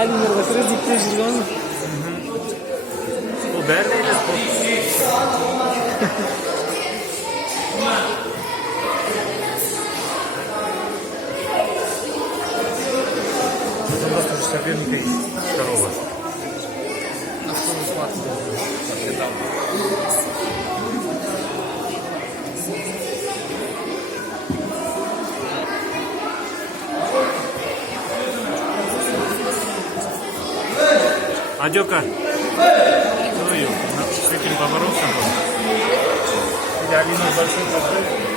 Әлімдер батыры дикте жүрген. Бұл бәрі емес бұл. Потом просто же соперника есть корова. На что называться? Адёка. Ну и с этим поборолся. Я Алину большой